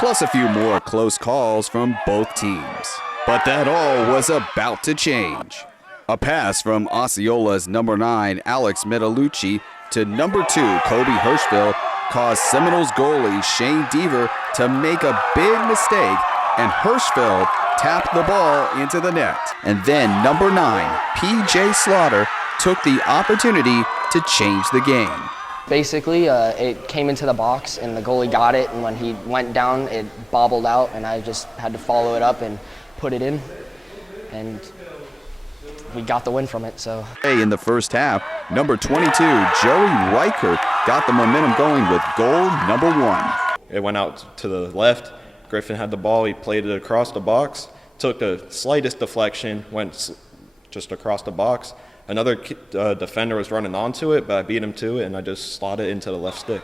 plus a few more close calls from both teams. But that all was about to change. A pass from Osceola's number 9, Alex Metalucci, to number 2, Kobe Hirschfeld, caused Seminoles goalie Shane Deaver to make a big mistake, and Hirschfeld tapped the ball into the net. And then number 9, P.J. Slaughter, took the opportunity to change the game. Basically, it came into the box and the goalie got it, and when he went down, it bobbled out, and I just had to follow it up and put it in, and we got the win from it. So in the first half, number 22, Joey Reichert, got the momentum going with goal number 1. It went out to the left. Griffin had the ball. He played it across the box, took the slightest deflection, went just across the box. Another defender was running onto it, but I beat him to it, and I just slotted it into the left stick.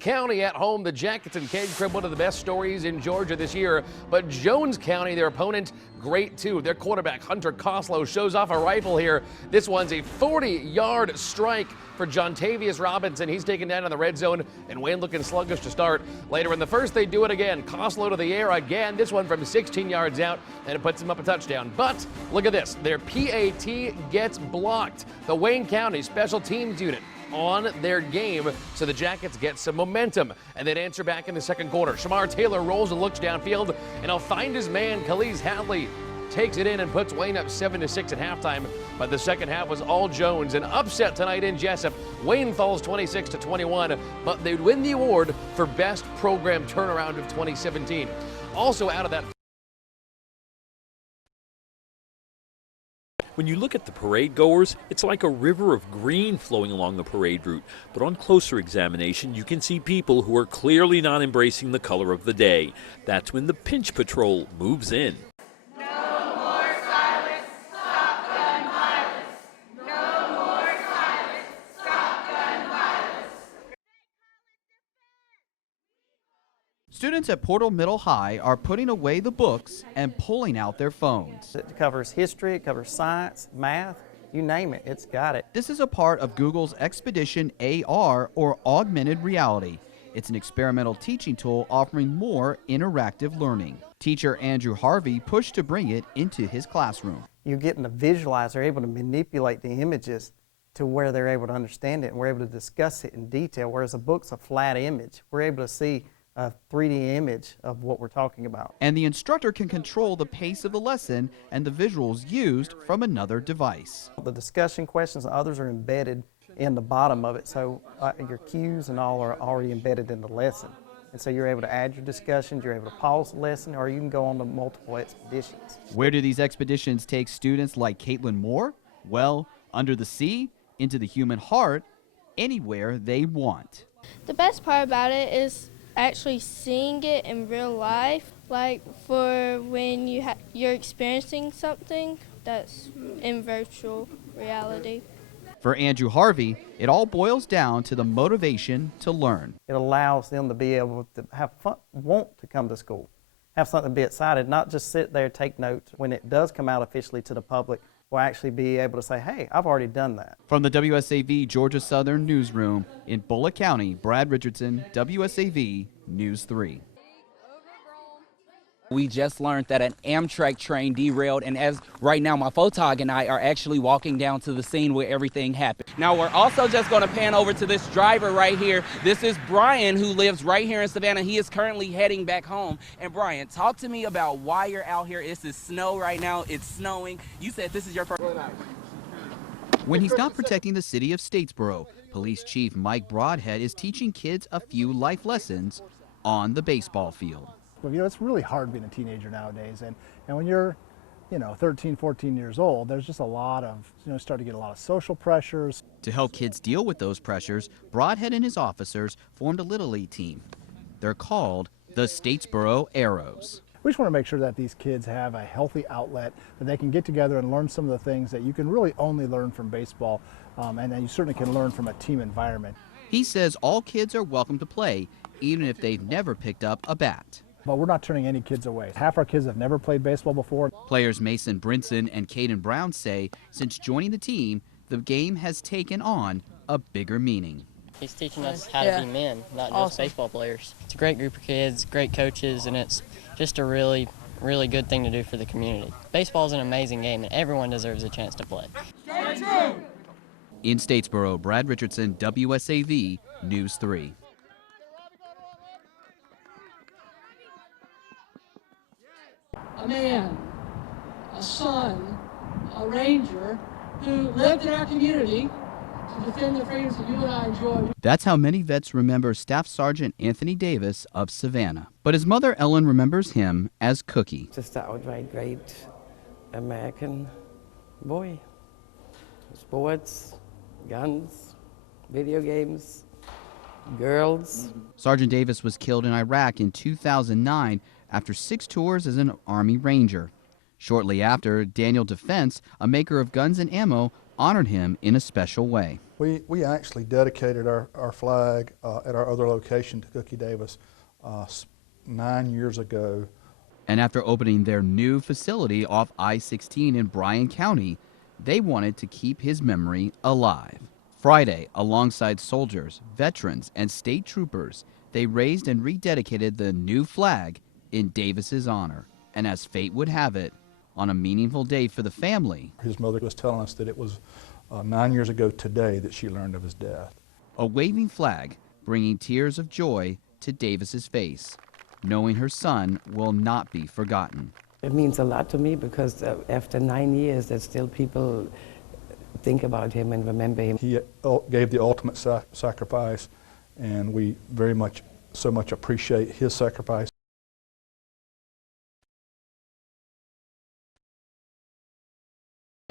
County at home, the Jackets and Cade Crib, one of the best stories in Georgia this year. But Jones County, their opponent, great too. Their quarterback, Hunter Koslow, shows off a rifle here. This one's a 40-yard strike for Jontavius Robinson. He's taken down in the red zone, and Wayne looking sluggish to start. Later in the first, they do it again. Koslow to the air again. This one from 16 yards out, and it puts him up a touchdown. But look at this. Their PAT gets blocked. The Wayne County Special Teams unit on their game, so the Jackets get some momentum, and they'd answer back in the second quarter. Shamar Taylor rolls and looks downfield, and he'll find his man. Khalid Hadley takes it in and puts Wayne up 7-6 at halftime. But the second half was all Jones. An upset tonight in Jessup. Wayne falls 26-21, but they'd win the award for best program turnaround of 2017. Also out of that. When you look at the parade goers, it's like a river of green flowing along the parade route. But on closer examination, you can see people who are clearly not embracing the color of the day. That's when the Pinch Patrol moves in. No more silence, stop gun violence. No more silence, stop gun violence. Students at Portal Middle High are putting away the books and pulling out their phones. It covers history, it covers science, math, you name it, it's got it. This is a part of Google's Expedition AR, or Augmented Reality. It's an experimental teaching tool offering more interactive learning. Teacher Andrew Harvey pushed to bring it into his classroom. You're getting to visualize, they're able to manipulate the images to where they're able to understand it, and we're able to discuss it in detail, whereas a book's a flat image. We're able to see a 3D image of what we're talking about. And the instructor can control the pace of the lesson and the visuals used from another device. The discussion questions and others are embedded in the bottom of it, so your cues and all are already embedded in the lesson. And so you're able to add your discussions, you're able to pause the lesson, or you can go on to multiple expeditions. Where do these expeditions take students like Caitlin Moore? Well, under the sea, into the human heart, anywhere they want. The best part about it is actually seeing it in real life, like for when you're experiencing something that's in virtual reality. For Andrew Harvey, it all boils down to the motivation to learn. It allows them to be able to have fun, want to come to school, have something to be excited, not just sit there, take notes. When it does come out officially to the public, will actually be able to say, hey, I've already done that. From the WSAV Georgia Southern Newsroom in Bullitt County, Brad Richardson, WSAV News 3. We just learned that an Amtrak train derailed, and as right now my photog and I are actually walking down to the scene where everything happened. Now we're also just going to pan over to this driver right here. This is Brian, who lives right here in Savannah. He is currently heading back home. And Brian, talk to me about why you're out here. This is snow right now. It's snowing. You said this is your first. When he's not protecting the city of Statesboro, Police Chief Mike Broadhead is teaching kids a few life lessons on the baseball field. You know, it's really hard being a teenager nowadays, and when you're, 13, 14 years old, there's just a lot of, start to get a lot of social pressures. To help kids deal with those pressures, Broadhead and his officers formed a Little League team. They're called the Statesboro Arrows. We just want to make sure that these kids have a healthy outlet, that they can get together and learn some of the things that you can really only learn from baseball, and then you certainly can learn from a team environment. He says all kids are welcome to play, even if they've never picked up a bat. But we're not turning any kids away. Half our kids have never played baseball before. Players Mason Brinson and Caden Brown say since joining the team, the game has taken on a bigger meaning. He's teaching us how to be men, not just baseball players. It's a great group of kids, great coaches, and it's just a really, really good thing to do for the community. Baseball is an amazing game, and everyone deserves a chance to play. In Statesboro, Brad Richardson, WSAV News 3. A man, a son, a ranger who lived in our community to defend the freedoms that you and I enjoy. That's how many vets remember Staff Sergeant Anthony Davis of Savannah. But his mother Ellen remembers him as Cookie. Just an outright great American boy. Sports, guns, video games, girls. Sergeant Davis was killed in Iraq in 2009 after 6 tours as an Army Ranger. Shortly after, Daniel Defense, a maker of guns and ammo, honored him in a special way. We actually dedicated our flag at our other location to Cookie Davis 9 years ago. And after opening their new facility off I-16 in Bryan County, they wanted to keep his memory alive. Friday, alongside soldiers, veterans, and state troopers, they raised and rededicated the new flag in Davis's honor. And as fate would have it, on a meaningful day for the family, his mother was telling us that it was 9 years ago today that she learned of his death. A waving flag bringing tears of joy to Davis's face, knowing her son will not be forgotten. It means a lot to me because after 9 years, that still people think about him and remember him. He gave the ultimate sacrifice, and we very much appreciate his sacrifice.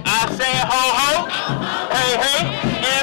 I say ho ho, hey hey,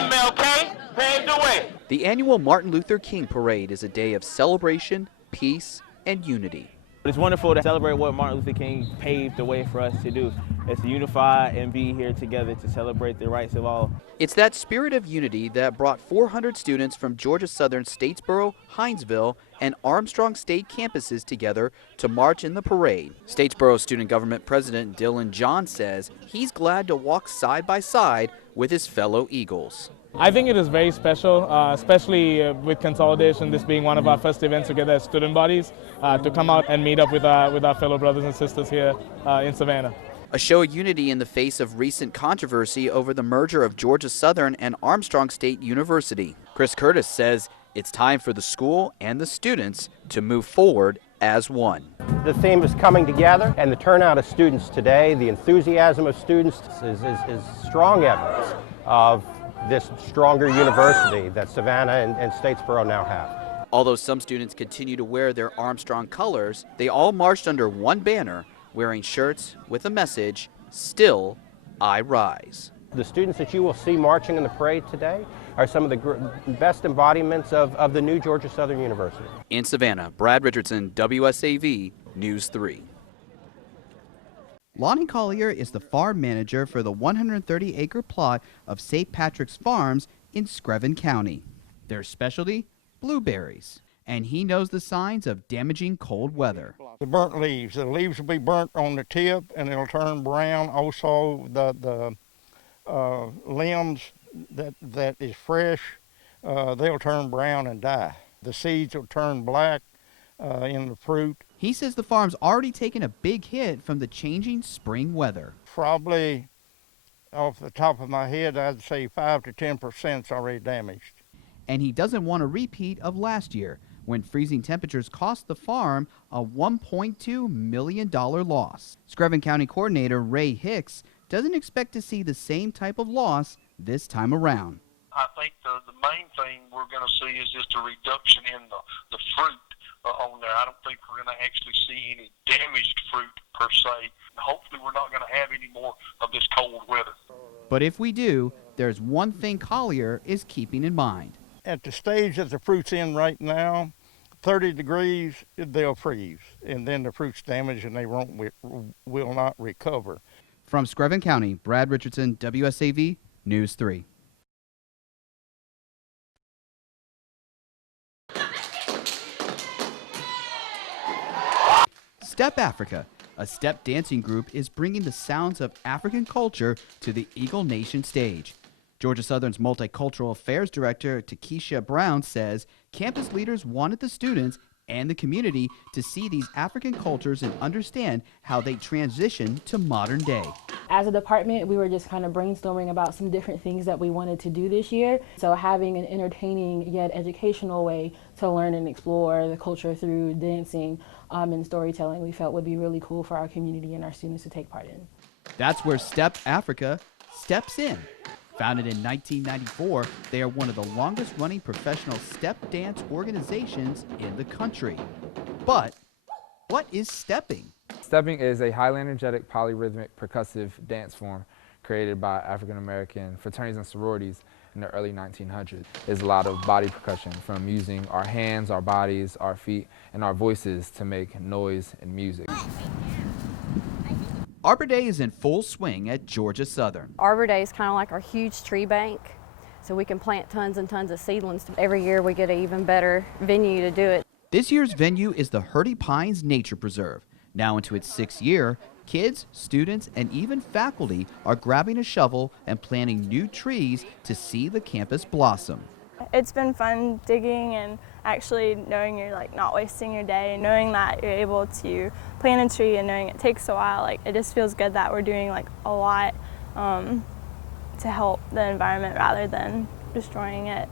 MLK paved the way. The annual Martin Luther King Parade is a day of celebration, peace, and unity. It's wonderful to celebrate what Martin Luther King paved the way for us to do. It's to unify and be here together to celebrate the rights of all. It's that spirit of unity that brought 400 students from Georgia Southern Statesboro, Hinesville, and Armstrong State campuses together to march in the parade. Statesboro Student Government President Dylan John says he's glad to walk side by side with his fellow Eagles. I think it is very special, especially with consolidation, this being one of our first events together as student bodies, to come out and meet up with our fellow brothers and sisters here in Savannah. A show of unity in the face of recent controversy over the merger of Georgia Southern and Armstrong State University. Chris Curtis says it's time for the school and the students to move forward as one. The theme is coming together, and the turnout of students today, the enthusiasm of students is strong evidence of this stronger university that Savannah and Statesboro now have. Although some students continue to wear their Armstrong colors, they all marched under one banner, wearing shirts with a message, "Still I Rise." The students that you will see marching in the parade today are some of the best embodiments of the new Georgia Southern University. In Savannah, Brad Richardson, WSAV News 3. Lonnie Collier is the farm manager for the 130-acre plot of St. Patrick's Farms in Screven County. Their specialty, blueberries. and he knows the signs of damaging cold weather. The burnt leaves. The leaves will be burnt on the tip and it'll turn brown. Also, the limbs that is fresh, they'll turn brown and die. The seeds will turn black in the fruit. He says the farm's already taken a big hit from the changing spring weather. Probably, off the top of my head, I'd say 5 to 10% is already damaged. And he doesn't want a repeat of last year, when freezing temperatures cost the farm a $1.2 million loss. Screven County Coordinator Ray Hicks doesn't expect to see the same type of loss this time around. I think the main thing we're going to see is just a reduction in the fruit on there. I don't think we're going to actually see any damaged fruit per se. Hopefully we're not going to have any more of this cold weather. But if we do, there's one thing Collier is keeping in mind. At the stage that the fruit's in right now, 30 degrees, they'll freeze, and then the fruit's damaged and they will not recover. From Screven County, Brad Richardson, WSAV News 3. Step Africa, a step dancing group, is bringing the sounds of African culture to the Eagle Nation stage. Georgia Southern's Multicultural Affairs Director, Takesha Brown, says campus leaders wanted the students and the community to see these African cultures and understand how they transition to modern day. As a department, we were just kind of brainstorming about some different things that we wanted to do this year. So having an entertaining yet educational way to learn and explore the culture through dancing and storytelling, we felt would be really cool for our community and our students to take part in. That's where Step Africa steps in. Founded in 1994, they are one of the longest-running professional step dance organizations in the country. But what is stepping? Stepping is a highly energetic, polyrhythmic, percussive dance form created by African-American fraternities and sororities in the early 1900s. There's a lot of body percussion, from using our hands, our bodies, our feet, and our voices to make noise and music. Arbor Day is in full swing at Georgia Southern. Arbor Day is kind of like our huge tree bank, so we can plant tons and tons of seedlings. Every year we get an even better venue to do it. This year's venue is the Hurdy Pines Nature Preserve. Now into its 6th year, kids, students, and even faculty are grabbing a shovel and planting new trees to see the campus blossom. It's been fun digging and actually knowing you're not wasting your day, and knowing that you're able to plant a tree and knowing it takes a while. It just feels good that we're doing a lot to help the environment rather than destroying it.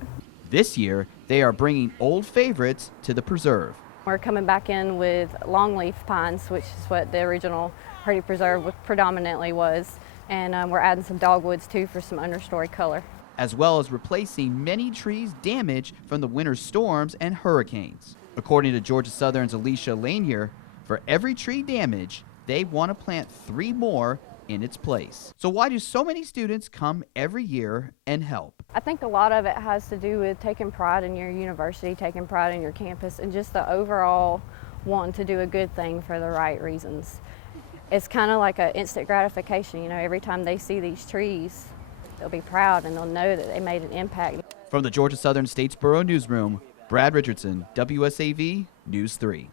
This year, they are bringing old favorites to the preserve. We're coming back in with longleaf pines, which is what the original Hurdy Preserve predominantly was, and we're adding some dogwoods too for some understory color, as well as replacing many trees damaged from the winter storms and hurricanes. According to Georgia Southern's Alicia Lanier, for every tree damaged, they want to plant 3 more in its place. So why do so many students come every year and help? I think a lot of it has to do with taking pride in your university, taking pride in your campus, and just the overall wanting to do a good thing for the right reasons. It's kind of like an instant gratification, every time they see these trees, they'll be proud and they'll know that they made an impact. From the Georgia Southern Statesboro Newsroom, Brad Richardson, WSAV News 3.